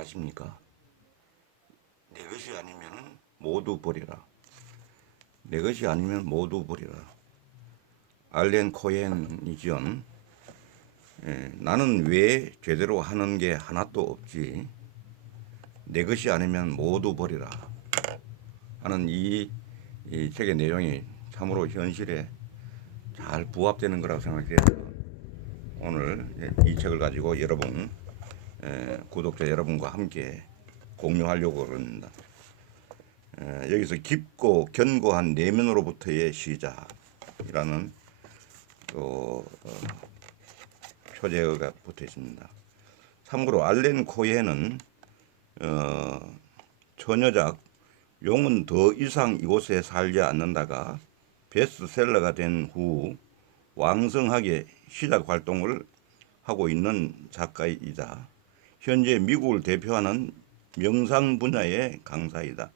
아십니까? 내 것이 아니면 모두 버리라. 내 것이 아니면 모두 버리라. 알렌 코헨이죠. 나는 왜 제대로 하는 게 하나도 없지? 내 것이 아니면 모두 버리라. 하는 이 책의 내용이 참으로 현실에 잘 부합되는 거라고 생각해서 오늘 이 책을 가지고 여러분, 구독자 여러분과 함께 공유하려고 합니다. 여기서 깊고 견고한 내면으로부터의 시작이라는 또 표제어가 붙어 있습니다. 참고로 알렌 코헨은 처녀작 용은 더 이상 이곳에 살지 않는다가 베스트셀러가 된 후 왕성하게 시작 활동을 하고 있는 작가이자 현재 미국을 대표하는 명상 분야의 강사이다.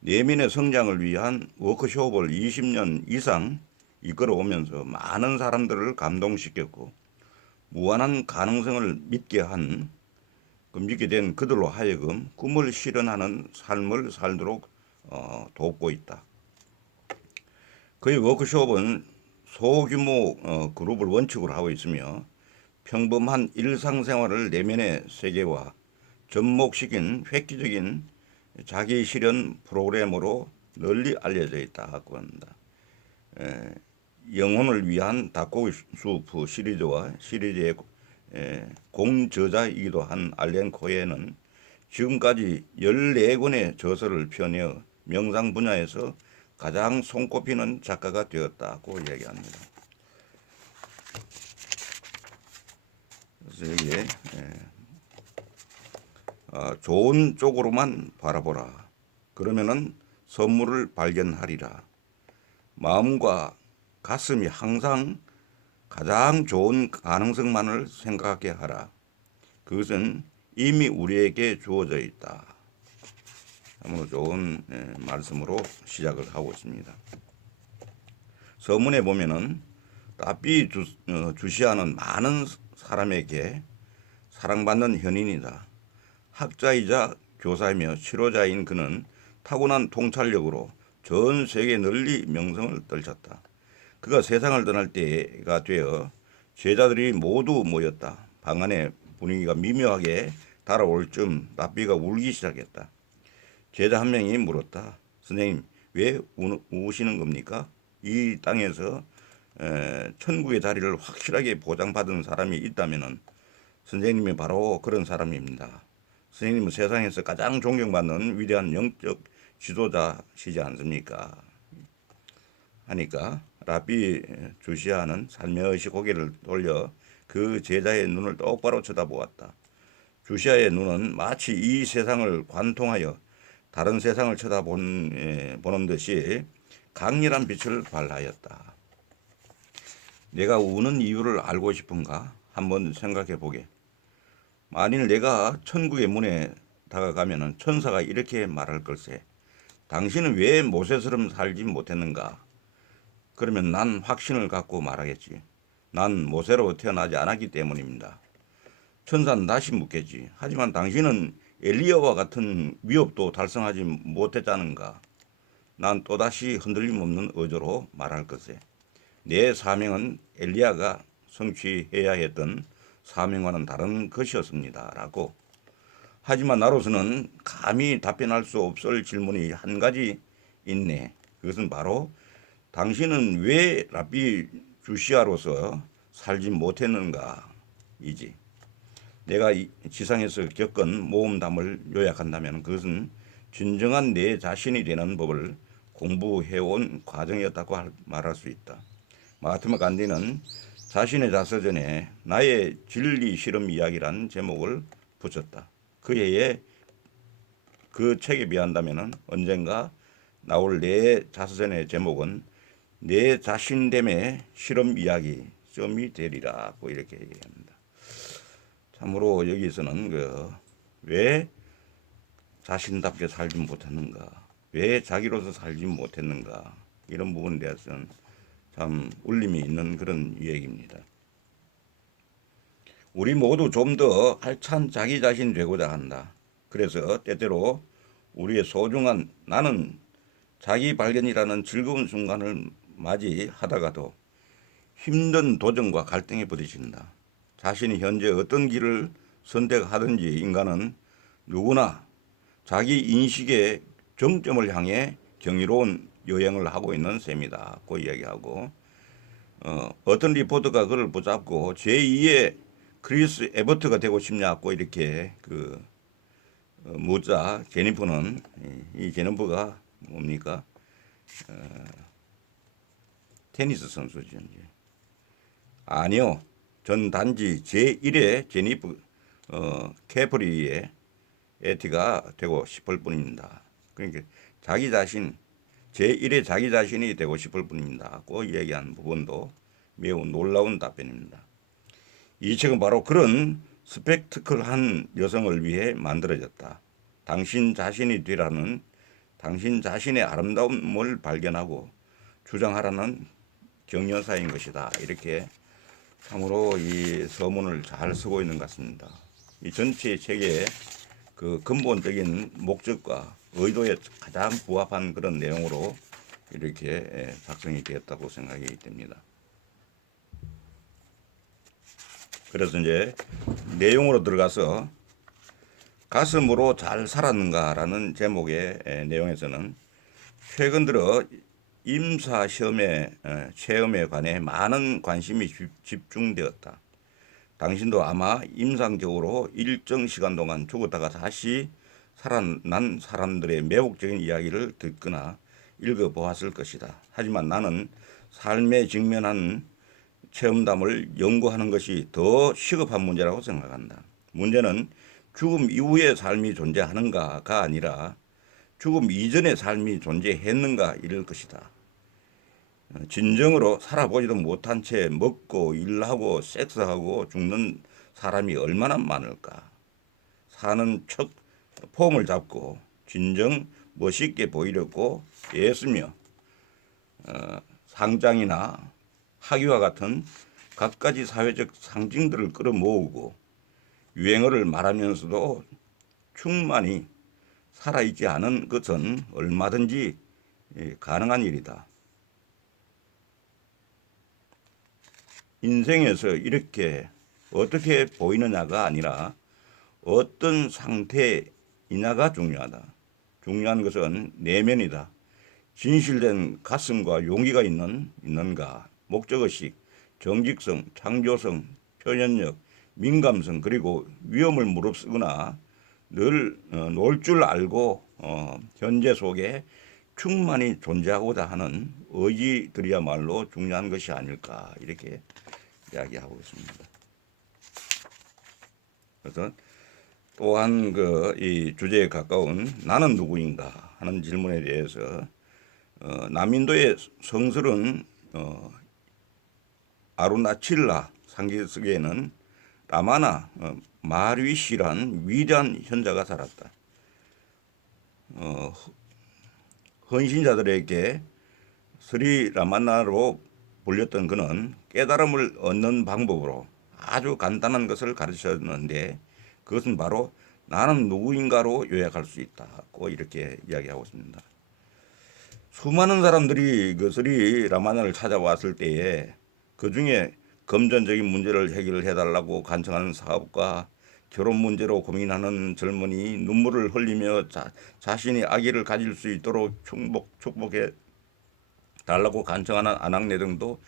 내면의 성장을 위한 워크숍을 20년 이상 이끌어오면서 많은 사람들을 감동시켰고 무한한 가능성을 믿게 된 그들로 하여금 꿈을 실현하는 삶을 살도록 돕고 있다. 그의 워크숍은 소규모 그룹을 원칙으로 하고 있으며 평범한 일상생활을 내면의 세계와 접목시킨 획기적인 자기 실현 프로그램으로 널리 알려져 있다고 합니다. 영혼을 위한 닭고기 시리즈와 시리즈의 공저자이기도 한 알렌 코헨은 지금까지 14권의 저서를 펴내어 명상 분야에서 가장 손꼽히는 작가가 되었다고 얘기합니다. 그래서 여기에 좋은 쪽으로만 바라보라. 그러면은 선물을 발견하리라. 마음과 가슴이 항상 가장 좋은 가능성만을 생각하게 하라. 그것은 이미 우리에게 주어져 있다. 참으로 좋은 말씀으로 시작을 하고 있습니다. 서문에 보면은 답비 주시하는 많은 사람에게 사랑받는 현인이다. 학자이자 교사이며 치료자인 그는 타고난 통찰력으로 전 세계 널리 명성을 떨쳤다. 그가 세상을 떠날 때가 되어 제자들이 모두 모였다. 방 안의 분위기가 미묘하게 달아올 즈음 랍비가 울기 시작했다. 제자 한 명이 물었다. 선생님, 왜 우시는 겁니까? 이 땅에서 천국의 자리를 확실하게 보장받은 사람이 있다면 선생님이 바로 그런 사람입니다. 선생님은 세상에서 가장 존경받는 위대한 영적 지도자시지 않습니까? 하니까 랍비 주시아는 살며시 고개를 돌려 그 제자의 눈을 똑바로 쳐다보았다. 주시아의 눈은 마치 이 세상을 관통하여 다른 세상을 보는 듯이 강렬한 빛을 발하였다. 내가 우는 이유를 알고 싶은가? 한번 생각해 보게. 만일 내가 천국의 문에 다가가면 천사가 이렇게 말할 걸세. 당신은 왜 모세처럼 살지 못했는가? 그러면 난 확신을 갖고 말하겠지. 난 모세로 태어나지 않았기 때문입니다. 천사는 다시 묻겠지. 하지만 당신은 엘리야와 같은 위협도 달성하지 못했다는가? 난 또다시 흔들림 없는 어조로 말할 것에 내 사명은 엘리야가 성취해야 했던 사명과는 다른 것이었습니다. 라고. 하지만 나로서는 감히 답변할 수 없을 질문이 한 가지 있네. 그것은 바로 당신은 왜 랍비 주시아로서 살지 못했는가 이지. 내가 지상에서 겪은 모험담을 요약한다면 그것은 진정한 내 자신이 되는 법을 공부해온 과정이었다고 말할 수 있다. 마하트마 간디는 자신의 자서전에 나의 진리 실험 이야기라는 제목을 붙였다. 그 해에 그 책에 비한다면 언젠가 나올 내 자서전의 제목은 내 자신됨의 실험 이야기점이 되리라고 이렇게 얘기합니다. 참으로 여기서는 왜 자신답게 살지 못했는가, 왜 자기로서 살지 못했는가 이런 부분에 대해서는 참 울림이 있는 그런 얘기입니다. 우리 모두 좀 더 알찬 자기 자신 되고자 한다. 그래서 때때로 우리의 소중한 나는 자기 발견이라는 즐거운 순간을 맞이하다가도 힘든 도전과 갈등에 부딪힌다. 자신이 현재 어떤 길을 선택하든지 인간은 누구나 자기 인식의 정점을 향해 경이로운 여행을 하고 있는 셈이다. 그 이야기하고 어떤 리포터가 그를 붙잡고 제2의 크리스 에버트가 되고 싶냐고 이렇게 묻자 제니퍼는 이 제니퍼가 뭡니까? 테니스 선수죠. 이제. 아니요. 전 단지 제1의 제니퍼 캐프리의 에티가 되고 싶을 뿐입니다. 그러니까 자기 자신 제1의 자기 자신이 되고 싶을 뿐입니다. 그 이야기한 부분도 매우 놀라운 답변입니다. 이 책은 바로 그런 스펙트클한 여성을 위해 만들어졌다. 당신 자신이 되라는 당신 자신의 아름다움을 발견하고 주장하라는 격려사인 것이다. 이렇게 참으로 이 서문을 잘 쓰고 있는 것 같습니다. 이 전체 책의 그 근본적인 목적과 의도에 가장 부합한 그런 내용으로 이렇게 작성이 되었다고 생각이 됩니다. 그래서 이제 내용으로 들어가서 가슴으로 잘 살았는가라는 제목의 내용에서는 최근 들어 임사 체험에 관해 많은 관심이 집중되었다. 당신도 아마 임상적으로 일정 시간 동안 죽었다가 다시 살아난 사람들의 매혹적인 이야기를 듣거나 읽어보았을 것이다. 하지만 나는 삶에 직면한 체험담을 연구하는 것이 더 시급한 문제라고 생각한다. 문제는 죽음 이후의 삶이 존재하는가가 아니라 죽음 이전의 삶이 존재했는가 이럴 것이다. 진정으로 살아보지도 못한 채 먹고 일하고 섹스하고 죽는 사람이 얼마나 많을까. 사는 척 폼을 잡고 진정 멋있게 보이려고 애쓰며 상장이나 학위와 같은 갖가지 사회적 상징들을 끌어모으고 유행어를 말하면서도 충만히 살아있지 않은 것은 얼마든지 가능한 일이다. 인생에서 이렇게 어떻게 보이느냐가 아니라 어떤 상태이냐가 중요하다. 중요한 것은 내면이다. 진실된 가슴과 용기가 있는가, 목적의식, 정직성, 창조성, 표현력, 민감성, 그리고 위험을 무릅쓰거나 늘 놀 줄 알고 현재 속에 충만히 존재하고자 하는 의지들이야말로 중요한 것이 아닐까 이렇게 이야기하고 있습니다. 그래서 또한 이 주제에 가까운 나는 누구인가 하는 질문에 대해서 남인도의 성스러운 아루나칠라 상기석에는 라마나 마르위시란 위대한 현자가 살았다. 헌신자들에게 스리 라마나로 불렸던 그는 깨달음을 얻는 방법으로 아주 간단한 것을 가르쳤는데 그것은 바로 나는 누구인가로 요약할 수 있다고 이렇게 이야기하고 있습니다. 수많은 사람들이 그 스리 라마나를 찾아왔을 때에 그 중에 금전적인 문제를 해결해달라고 간청하는 사업가, 결혼 문제로 고민하는 젊은이, 눈물을 흘리며 자신이 아기를 가질 수 있도록 축복해 달라고 간청하는 아낙네 등도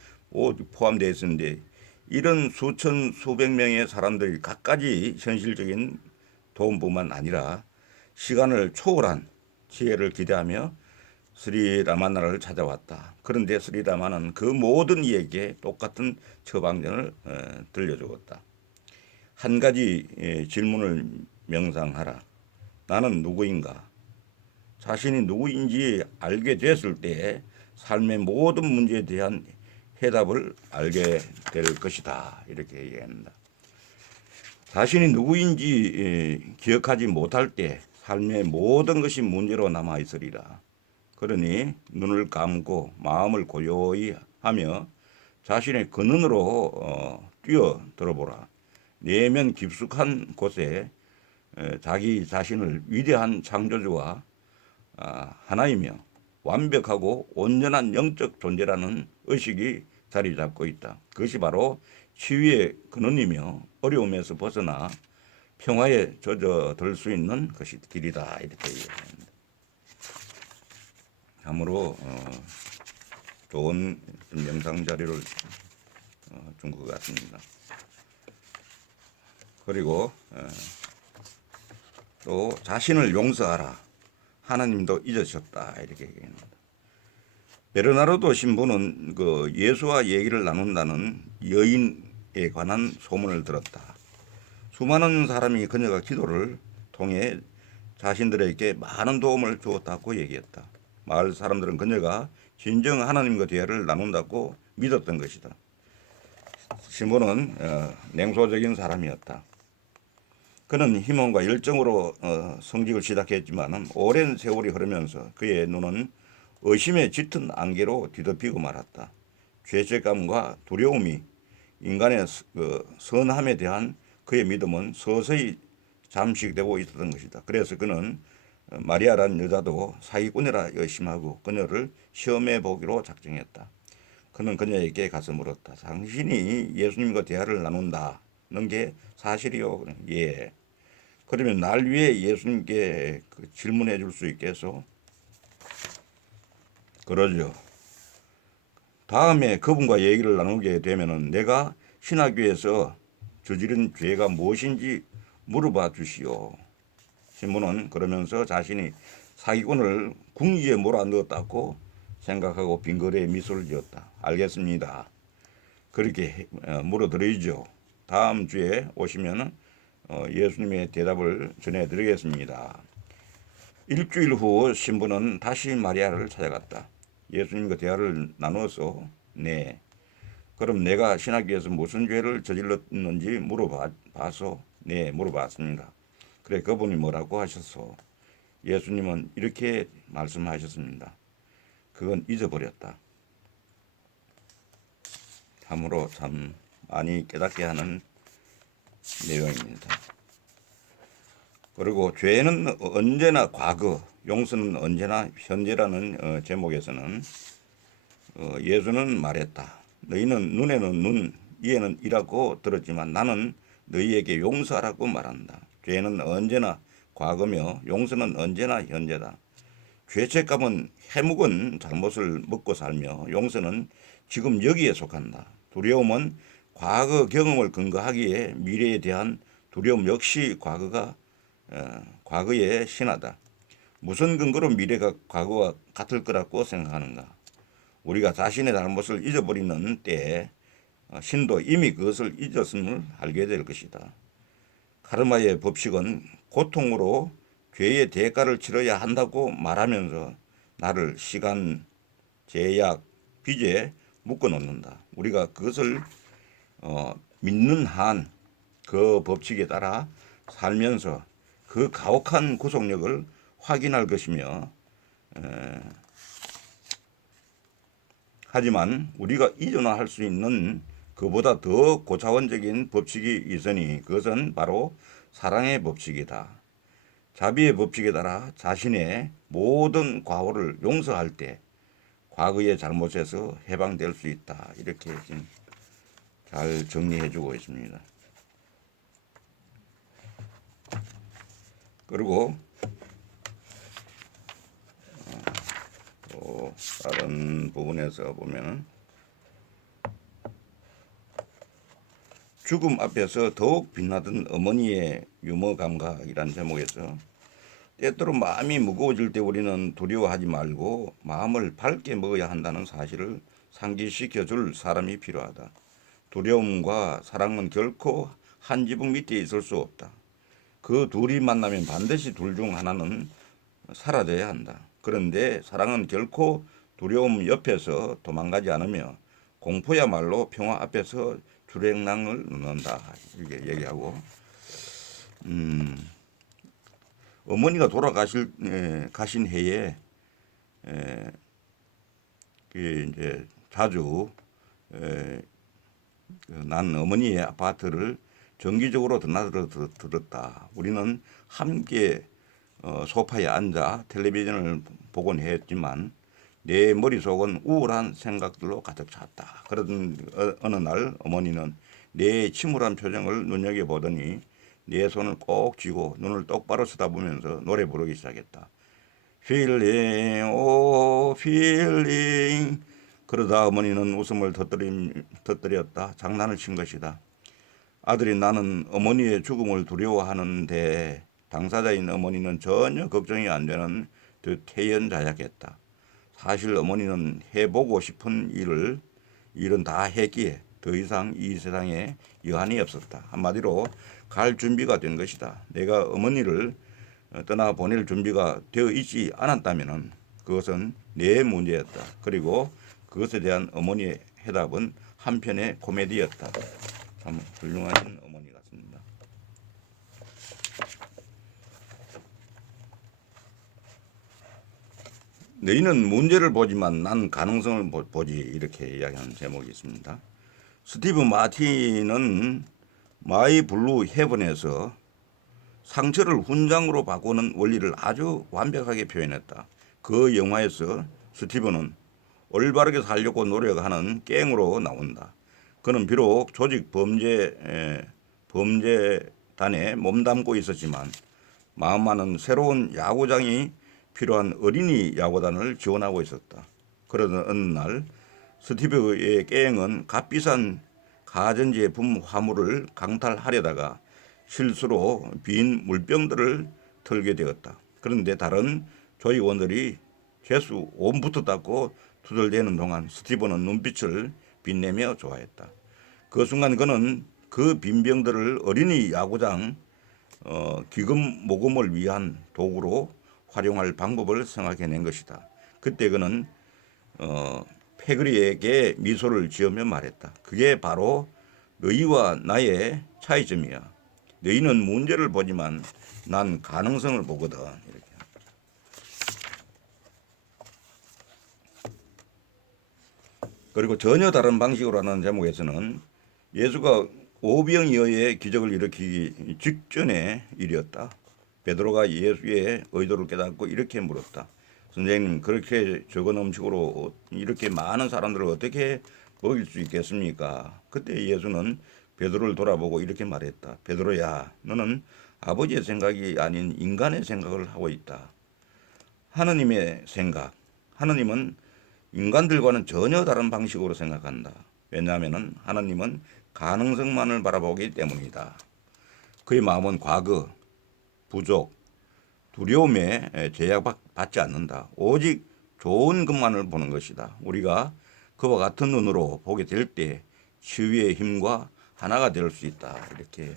포함되어 있었는데 이런 수천 수백 명의 사람들이 갖가지 현실적인 도움뿐만 아니라 시간을 초월한 지혜를 기대하며 스리 라마나를 찾아왔다. 그런데 스리 라마는 그 모든 이에게 똑같은 처방전을 들려주었다. 한 가지 질문을 명상하라. 나는 누구인가? 자신이 누구인지 알게 됐을 때 삶의 모든 문제에 대한 해답을 알게 될 것이다. 이렇게 얘기합니다. 자신이 누구인지 기억하지 못할 때 삶의 모든 것이 문제로 남아 있으리라. 그러니 눈을 감고 마음을 고요히 하며 자신의 근원으로 뛰어들어보라. 내면 깊숙한 곳에 자기 자신을 위대한 창조주와 하나이며 완벽하고 온전한 영적 존재라는 의식이 자리 잡고 있다. 그것이 바로 치유의 근원이며 어려움에서 벗어나 평화에 젖어들 수 있는 것이 길이다. 이렇게 얘기합니다. 참으로 좋은 영상 자료를 준 것 같습니다. 그리고 또 자신을 용서하라. 하나님도 잊으셨다. 이렇게 얘기합니다. 베르나르도 신부는 그 예수와 얘기를 나눈다는 여인에 관한 소문을 들었다. 수많은 사람이 그녀가 기도를 통해 자신들에게 많은 도움을 주었다고 얘기했다. 마을 사람들은 그녀가 진정 하나님과 대화를 나눈다고 믿었던 것이다. 신부는 냉소적인 사람이었다. 그는 희망과 열정으로 성직을 시작했지만 오랜 세월이 흐르면서 그의 눈은 의심의 짙은 안개로 뒤덮이고 말았다. 죄책감과 두려움이 인간의 선함에 대한 그의 믿음은 서서히 잠식되고 있었던 것이다. 그래서 그는 마리아라는 여자도 사기꾼이라 의심하고 그녀를 시험해 보기로 작정했다. 그는 그녀에게 가서 물었다. 당신이 예수님과 대화를 나눈다는 게 사실이요? 예. 그러면 날 위해 예수님께 질문해 줄 수 있겠소? 그러죠. 다음에 그분과 얘기를 나누게 되면은 내가 신학교에서 저지른 죄가 무엇인지 물어봐 주시오. 신부는 그러면서 자신이 사기꾼을 궁지에 몰아넣었다고 생각하고 빙그레 미소를 지었다. 알겠습니다. 그렇게 물어드리죠. 다음 주에 오시면 예수님의 대답을 전해드리겠습니다. 일주일 후 신부는 다시 마리아를 찾아갔다. 예수님과 대화를 나누어서 네. 그럼 내가 신학교에서 무슨 죄를 저질렀는지 물어봐서 네, 물어봤습니다. 그래, 그분이 뭐라고 하셨소? 예수님은 이렇게 말씀하셨습니다. 그건 잊어버렸다. 참으로 참 많이 깨닫게 하는 내용입니다. 그리고 죄는 언제나 과거, 용서는 언제나 현재라는 제목에서는 예수는 말했다. 너희는 눈에는 눈, 이에는 이라고 들었지만 나는 너희에게 용서하라고 말한다. 죄는 언제나 과거며 용서는 언제나 현재다. 죄책감은 해묵은 잘못을 먹고 살며 용서는 지금 여기에 속한다. 두려움은 과거 경험을 근거하기에 미래에 대한 두려움 역시 과거의 신화다. 무슨 근거로 미래가 과거와 같을 거라고 생각하는가? 우리가 자신의 잘못을 잊어버리는 때에 신도 이미 그것을 잊었음을 알게 될 것이다. 카르마의 법칙은 고통으로 죄의 대가를 치러야 한다고 말하면서 나를 시간, 제약, 빚에 묶어놓는다. 우리가 그것을 믿는 한 그 법칙에 따라 살면서 그 가혹한 구속력을 확인할 것이며 하지만 우리가 이전할 수 있는 그보다 더 고차원적인 법칙이 있으니 그것은 바로 사랑의 법칙이다. 자비의 법칙에 따라 자신의 모든 과오를 용서할 때 과거의 잘못에서 해방될 수 있다. 이렇게 지금 잘 정리해주고 있습니다. 그리고 또 다른 부분에서 보면 죽음 앞에서 더욱 빛나던 어머니의 유머 감각이라는 제목에서 때때로 마음이 무거워질 때 우리는 두려워하지 말고 마음을 밝게 먹어야 한다는 사실을 상기시켜 줄 사람이 필요하다. 두려움과 사랑은 결코 한 지붕 밑에 있을 수 없다. 그 둘이 만나면 반드시 둘 중 하나는 사라져야 한다. 그런데 사랑은 결코 두려움 옆에서 도망가지 않으며 공포야말로 평화 앞에서 주랭랑을 넣는다. 이렇게 얘기하고 어머니가 가신 해에 이제 자주 난 어머니의 아파트를 정기적으로 드나들었다. 우리는 함께 소파에 앉아 텔레비전을 보곤 했지만 내 머릿속은 우울한 생각들로 가득 찼다. 그러던 어느 날 어머니는 내 침울한 표정을 눈여겨보더니 내 손을 꼭 쥐고 눈을 똑바로 쳐다보면서 노래 부르기 시작했다. Feeling, oh feeling. 그러다 어머니는 웃음을 터뜨렸다. 장난을 친 것이다. 아들이 나는 어머니의 죽음을 두려워하는데 당사자인 어머니는 전혀 걱정이 안 되는 듯 태연자약했다. 사실 어머니는 해보고 싶은 일은 다 했기에 더 이상 이 세상에 여한이 없었다. 한마디로 갈 준비가 된 것이다. 내가 어머니를 떠나보낼 준비가 되어 있지 않았다면 그것은 내 문제였다. 그리고 그것에 대한 어머니의 해답은 한편의 코미디였다. 참 훌륭하신 어머니 같습니다. 너희는 문제를 보지만 난 가능성을 보지, 이렇게 이야기하는 제목이 있습니다. 스티브 마틴은 마이 블루 헤븐에서 상처를 훈장으로 바꾸는 원리를 아주 완벽하게 표현했다. 그 영화에서 스티브는 올바르게 살려고 노력하는 갱으로 나온다. 그는 비록 조직 범죄단에 몸담고 있었지만 마음만은 새로운 야구장이 필요한 어린이 야구단을 지원하고 있었다. 그러던 어느 날 스티브의 갱은 값비싼 가전제품 화물을 강탈하려다가 실수로 빈 물병들을 털게 되었다. 그런데 다른 조직원들이 죄수 온부터 닦고 투덜대는 동안 스티브는 눈빛을 빛내며 좋아했다. 그 순간 그는 그 빈병들을 어린이 야구장 기금 모금을 위한 도구로 활용할 방법을 생각해낸 것이다. 그때 그는 패거리에게 미소를 지으며 말했다. 그게 바로 너희와 나의 차이점이야. 너희는 문제를 보지만 난 가능성을 보거든. 이렇게. 그리고 전혀 다른 방식으로 하는 제목에서는 예수가 오병이어의 기적을 일으키기 직전의 일이었다. 베드로가 예수의 의도를 깨닫고 이렇게 물었다. 선생님, 그렇게 적은 음식으로 이렇게 많은 사람들을 어떻게 먹일 수 있겠습니까? 그때 예수는 베드로를 돌아보고 이렇게 말했다. 베드로야, 너는 아버지의 생각이 아닌 인간의 생각을 하고 있다. 하느님의 생각, 하느님은 인간들과는 전혀 다른 방식으로 생각한다. 왜냐하면 하느님은 가능성만을 바라보기 때문이다. 그의 마음은 과거, 부족, 두려움에 제약받지 않는다. 오직 좋은 것만을 보는 것이다. 우리가 그와 같은 눈으로 보게 될 때 치유의 힘과 하나가 될 수 있다. 이렇게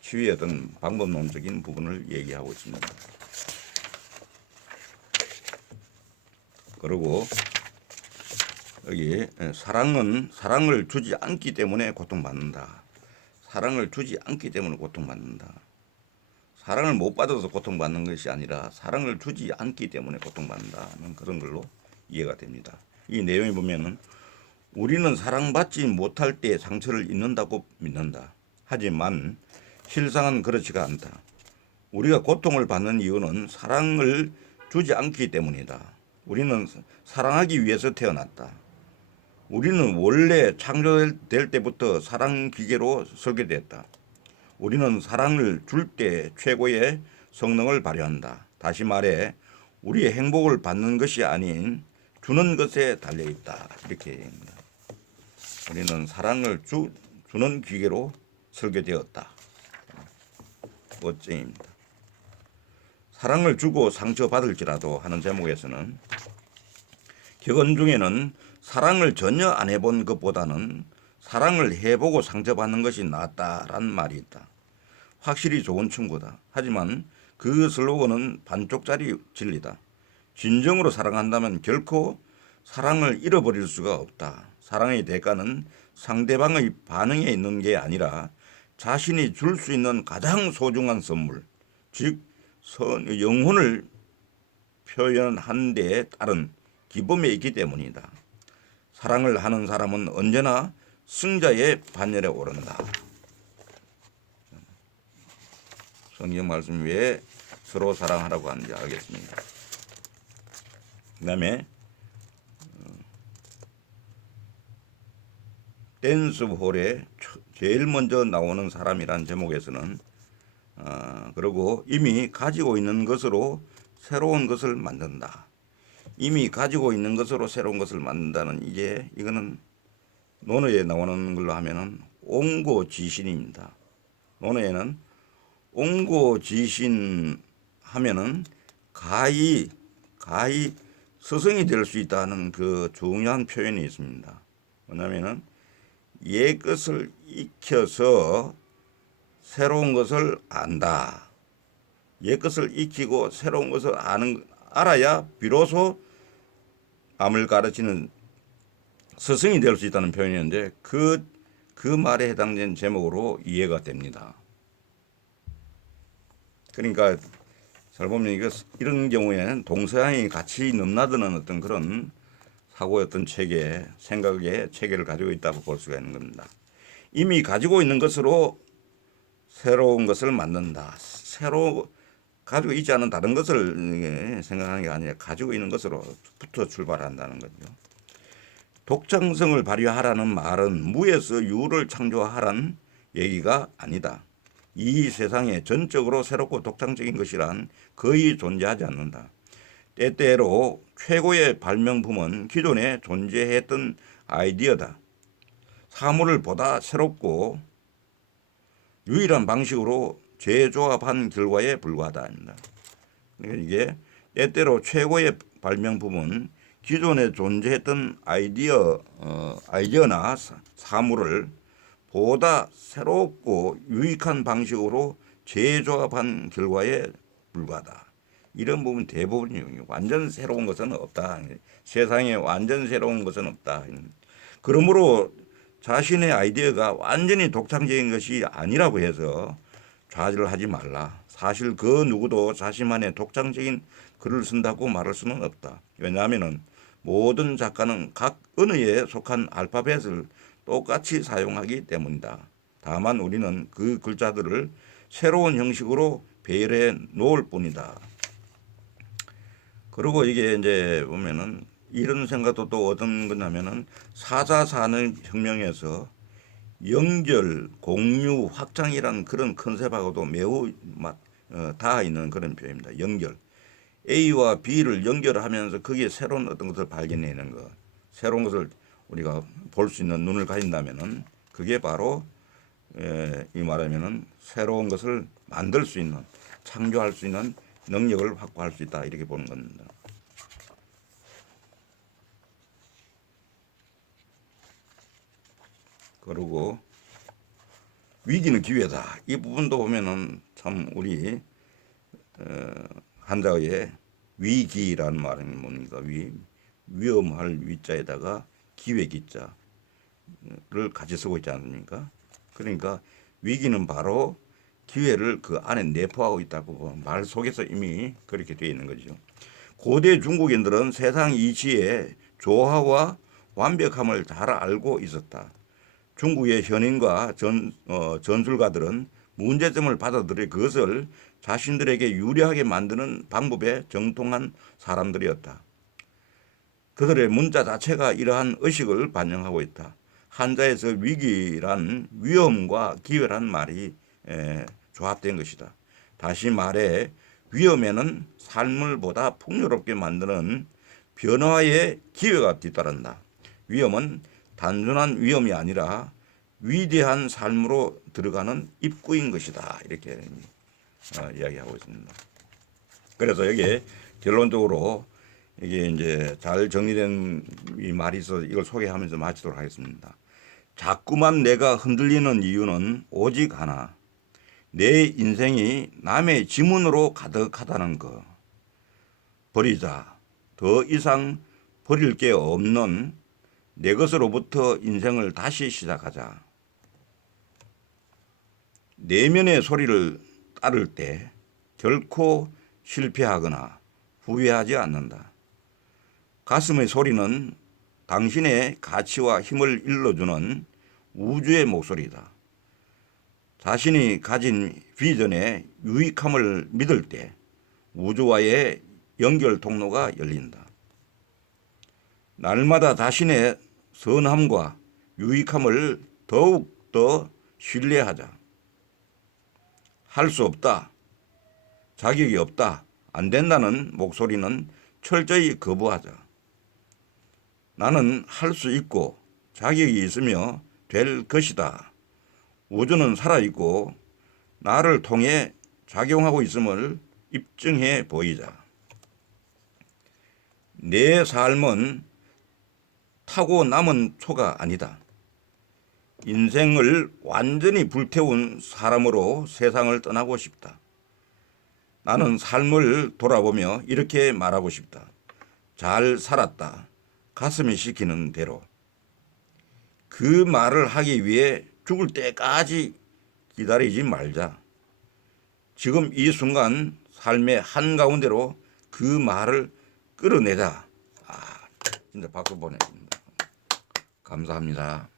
치유의 어떤 방법론적인 부분을 얘기하고 있습니다. 그리고 여기 사랑은 사랑을 주지 않기 때문에 고통받는다. 사랑을 주지 않기 때문에 고통받는다. 사랑을 못 받아서 고통받는 것이 아니라 사랑을 주지 않기 때문에 고통받는다는 그런 걸로 이해가 됩니다. 이 내용에 보면은 우리는 사랑받지 못할 때 상처를 입는다고 믿는다. 하지만 실상은 그렇지가 않다. 우리가 고통을 받는 이유는 사랑을 주지 않기 때문이다. 우리는 사랑하기 위해서 태어났다. 우리는 원래 창조될 때부터 사랑 기계로 설계됐다. 우리는 사랑을 줄 때 최고의 성능을 발휘한다. 다시 말해 우리의 행복을 받는 것이 아닌 주는 것에 달려있다. 이렇게 얘기합니다. 우리는 사랑을 주는 기계로 설계되었다. 멋쟁입니다. 사랑을 주고 상처받을지라도 하는 제목에서는 격언 중에는 사랑을 전혀 안 해본 것보다는 사랑을 해보고 상처받는 것이 낫다라는 말이 있다. 확실히 좋은 충고다. 하지만 그 슬로건은 반쪽짜리 진리다. 진정으로 사랑한다면 결코 사랑을 잃어버릴 수가 없다. 사랑의 대가는 상대방의 반응에 있는 게 아니라 자신이 줄 수 있는 가장 소중한 선물, 즉 영혼을 표현한 데에 따른 기쁨에 있기 때문이다. 사랑을 하는 사람은 언제나 승자의 반열에 오른다. 성경 말씀 왜 서로 사랑하라고 하는지 알겠습니다. 그 다음에 댄스홀에 제일 먼저 나오는 사람이란 제목에서는 그리고 이미 가지고 있는 것으로 새로운 것을 만든다. 이미 가지고 있는 것으로 새로운 것을 만든다는 이거는 논어에 나오는 걸로 하면은 옹고지신입니다. 논어에는 옹고지신 하면은 가히 스승이 될 수 있다는 그 중요한 표현이 있습니다. 뭐냐면은 옛 것을 익혀서 새로운 것을 안다. 옛 것을 익히고 새로운 것을 알아야 비로소 남을 가르치는 스승이 될 수 있다는 표현이었는데 그 말에 해당된 제목으로 이해가 됩니다. 그러니까 잘 보면 이런 경우에는 동서양이 같이 넘나드는 어떤 그런 사고의 어떤 체계, 생각의 체계를 가지고 있다고 볼 수가 있는 겁니다. 이미 가지고 있는 것으로 새로운 것을 만든다. 새로 가지고 있지 않은 다른 것을 생각하는 게 아니라 가지고 있는 것으로부터 출발한다는 거죠. 독창성을 발휘하라는 말은 무에서 유를 창조하라는 얘기가 아니다. 이 세상에 전적으로 새롭고 독창적인 것이란 거의 존재하지 않는다. 때때로 최고의 발명품은 기존에 존재했던 아이디어다. 사물을 보다 새롭고 유일한 방식으로 재조합한 결과에 불과하다. 그러니까 이게 때때로 최고의 발명품은 기존에 존재했던 아이디어나 사물을 보다 새롭고 유익한 방식으로 재조합한 결과에 불과하다. 이런 부분 대부분이 완전 새로운 것은 없다. 세상에 완전 새로운 것은 없다. 그러므로 자신의 아이디어가 완전히 독창적인 것이 아니라고 해서 좌절을 하지 말라. 사실 그 누구도 자신만의 독창적인 글을 쓴다고 말할 수는 없다. 왜냐하면 모든 작가는 각 언어에 속한 알파벳을 똑같이 사용하기 때문이다. 다만 우리는 그 글자들을 새로운 형식으로 배열해 놓을 뿐이다. 그리고 이게 이제 보면은 이런 생각도 또 어떤 거냐면은 4차 산업혁명에서 연결, 공유, 확장이라는 그런 컨셉하고도 매우 닿아 있는 그런 표현입니다. 연결. A와 B를 연결하면서 거기에 새로운 어떤 것을 발견해내는 것. 새로운 것을 우리가 볼 수 있는 눈을 가진다면은 그게 바로 이 말하면은 새로운 것을 만들 수 있는, 창조할 수 있는 능력을 확보할 수 있다. 이렇게 보는 겁니다. 그리고 위기는 기회다. 이 부분도 보면은 참 우리 한자어에 위기라는 말은 뭡니까? 위험할 위자에다가 기회기자를 같이 쓰고 있지 않습니까? 그러니까 위기는 바로 기회를 그 안에 내포하고 있다고 말 속에서 이미 그렇게 되어 있는 거죠. 고대 중국인들은 세상 이치의 조화와 완벽함을 잘 알고 있었다. 중국의 현인과 전술가들은 문제점을 받아들여 그것을 자신들에게 유리하게 만드는 방법에 정통한 사람들이었다. 그들의 문자 자체가 이러한 의식을 반영하고 있다. 한자에서 위기란 위험과 기회란 말이 조합된 것이다. 다시 말해 위험에는 삶을 보다 풍요롭게 만드는 변화의 기회가 뒤따른다. 위험은 단순한 위험이 아니라 위대한 삶으로 들어가는 입구인 것이다. 이렇게 이야기하고 있습니다. 그래서 여기에 결론적으로 이게 이제 잘 정리된 이 말이 있어서 이걸 소개하면서 마치도록 하겠습니다. 자꾸만 내가 흔들리는 이유는 오직 하나. 내 인생이 남의 지문으로 가득하다는 것. 버리자. 더 이상 버릴 게 없는 내 것으로부터 인생을 다시 시작하자. 내면의 소리를 따를 때 결코 실패하거나 후회하지 않는다. 가슴의 소리는 당신의 가치와 힘을 일러주는 우주의 목소리다. 자신이 가진 비전의 유익함을 믿을 때 우주와의 연결 통로가 열린다. 날마다 자신의 선함과 유익함을 더욱 더 신뢰하자. 할 수 없다, 자격이 없다, 안 된다는 목소리는 철저히 거부하자. 나는 할 수 있고 자격이 있으며 될 것이다. 우주는 살아있고 나를 통해 작용하고 있음을 입증해 보이자. 내 삶은 타고 남은 초가 아니다. 인생을 완전히 불태운 사람으로 세상을 떠나고 싶다. 나는 삶을 돌아보며 이렇게 말하고 싶다. 잘 살았다. 가슴이 시키는 대로. 그 말을 하기 위해 죽을 때까지 기다리지 말자. 지금 이 순간 삶의 한가운데로 그 말을 끌어내자. 진짜 박수 보내줍니다. 감사합니다.